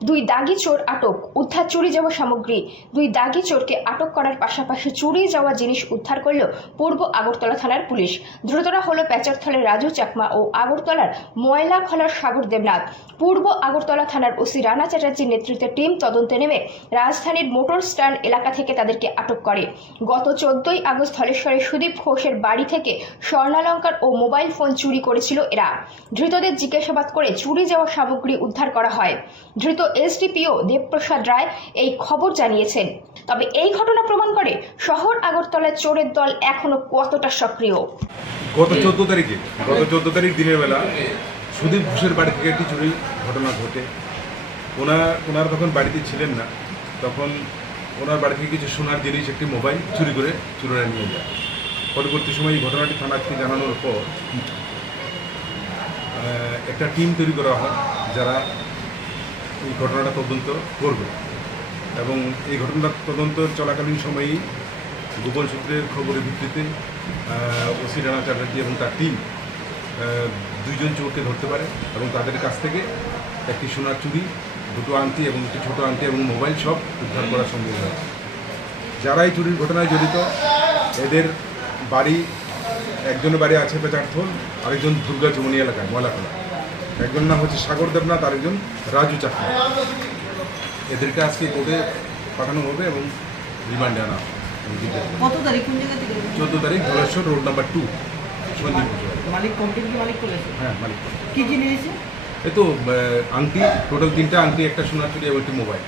দুই দাগি চোর আটক, উদ্ধার চুরি যাওয়া সামগ্রী। দুই দাগি চোরকে আটক করার পাশাপাশি চুরি যাওয়া জিনিস উদ্ধার করল পূর্ব আগরতলা থানার পুলিশ। দ্রুতরা হলো প্যাচারথলের রাজু চাকমা ও আগরতলার ময়লা খলার সাগর দেবনাথ। পূর্ব আগরতলা থানার ওসি রানা চ্যাটার্জির নেতৃত্বে টিম তদন্তে নেমে রাজধানীর মোটর স্ট্যান্ড এলাকা থেকে তাদেরকে আটক করে। গত চোদ্দই আগস্ট ধলেশ্বরের সুদীপ ঘোষের বাড়ি থেকে স্বর্ণালঙ্কার ও মোবাইল ফোন চুরি করেছিল এরা। ধৃতদের জিজ্ঞাসাবাদ করে চুরি যাওয়া সামগ্রী উদ্ধার করা হয়। ধৃত এসডিপিও দেবপ্রসাদ রায় এই খবর জানিয়েছেন। তবে এই ঘটনা প্রমাণ করে শহর আগরতলায় চোরের দল এখনও কতটা সক্রিয়। গত চোদ্দ তারিখে, গত চোদ্দ তারিখ দিনের বেলা সুদীপ ঘোষের বাড়ি থেকে একটি চুরির ঘটনা ঘটে। ওনার ওনার তখন বাড়িতে ছিলেন না। তখন ওনার বাড়ি থেকে কিছু সোনার জিনিস, একটি মোবাইল চুরি করে চুরিরা নিয়ে যায়। পরবর্তী সময় এই ঘটনাটি থানাকে জানানোর পর একটা টিম তৈরি করা হয় যারা এই ঘটনাটা তদন্ত করবে। এবং এই ঘটনাটা তদন্ত চলাকালীন সময়েই গোপন সূত্রের খবরের ভিত্তিতে ওসি রানা চ্যাটার্জি এবং তার টিম দুইজন চোরকে ধরতে পারে এবং তাদের কাছ থেকে একটি সোনার চুরি, দুটো আংটি এবং একটি ছোটো আংটি এবং মোবাইল সব উদ্ধার করা সম্ভব হয়। যারা এই চুরির ঘটনায় জড়িত, এদের বাড়ি, একজনের বাড়ি আছে পেচারথল আরেকজন দুর্গা চমনি এলাকায়, ময়লাখোলা। একজন নাম হচ্ছে সাগর দেবনাথ আরেকজন রাজু চাকমা এদেরকে আজকে কোর্টে পাঠানো হবে এবং রিমান্ডে আনা চোদ্দ তারিখ Dhaleshwar road number two Sandip Malik হ্যাঁ মালিক কি কি নিয়েছে এই তো আংটি টোটাল তিনটা আংটি একটা সোনার চুরি এবং একটি মোবাইল।